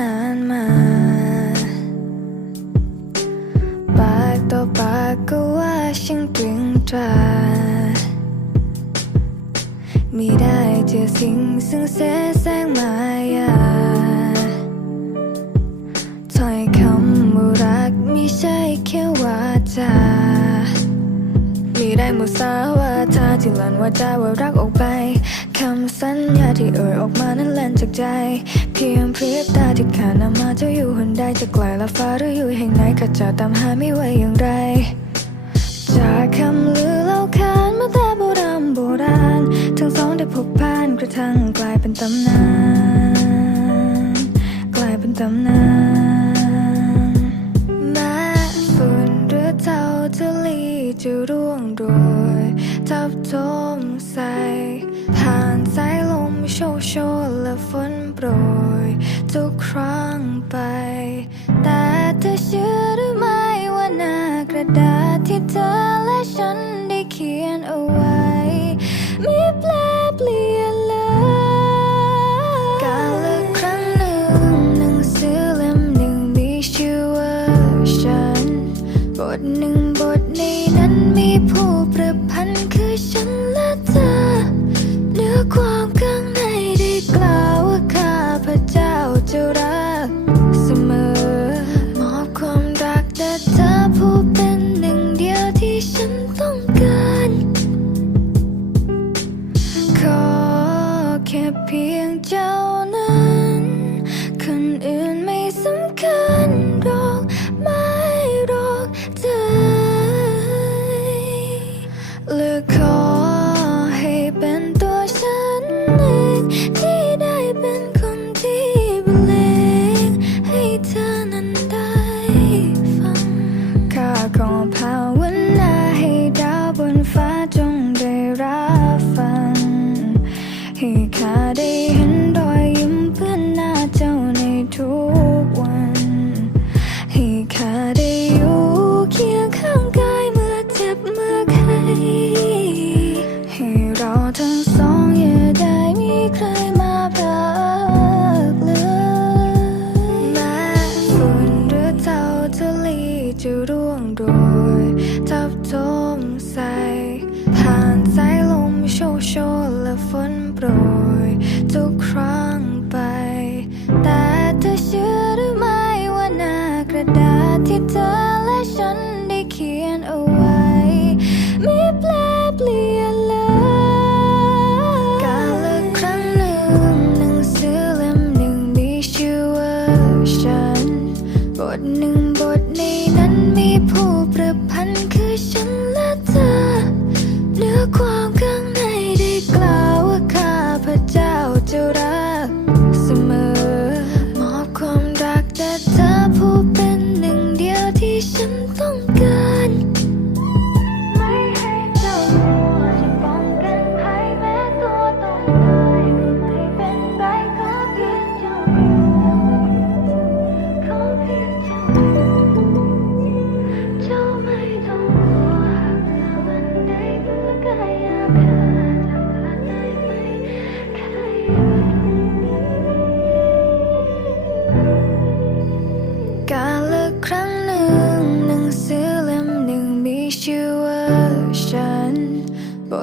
นานมา ปากต่อปากก็ว่าช่างตรึงตรามีได้เจอสิ่งซึ่งเสแสร้งมายาถ้อยคำว่ารักไม่ใช่แค่วาจามีได้มุสาวาทาที่หลั่นว่าจาว่ารักออกไปำสัญญาที่เอ่ยออกมานั้นแล่นจากใจ เพียงพริบตาที่ขาดนำมาจ้าอยู่หนใดจะไกลละฟ้าหรืออยู่แห่งไหนก็จะตามหาไม่ไหวอย่างไร จากคำลือเล่าขานมาแต่โบราณโบราณ ทั้งสองได้พบผ่านกระทั่งกลายเป็นตำนาน กลายเป็นตำนานแม้ฝุ่นหรือเท่าทะลีจะร่วงโรยทับทม ดาษที่เธอและฉัน เพียงเจ้านั้นคนอื่นไม่สำคัญหรอกไม่หรอกเธอหรือก ให้ข้าได้เห็นรอยยิ้มเพื่อนหน้าเจ้าในทุกวัน ให้ข้าได้อยู่เคียงข้างกายเมื่อเจ็บเมื่อไข้ให้เราทั้งสองอย่าได้มีใครมาพักเลยแม้ฝุ่นหรือเท่าทะเลจะร่วงโรยทับทมใส่ผ่านสายลมโชกโชนและฝนโปรย ฉัน บทหนึ่งบทนี้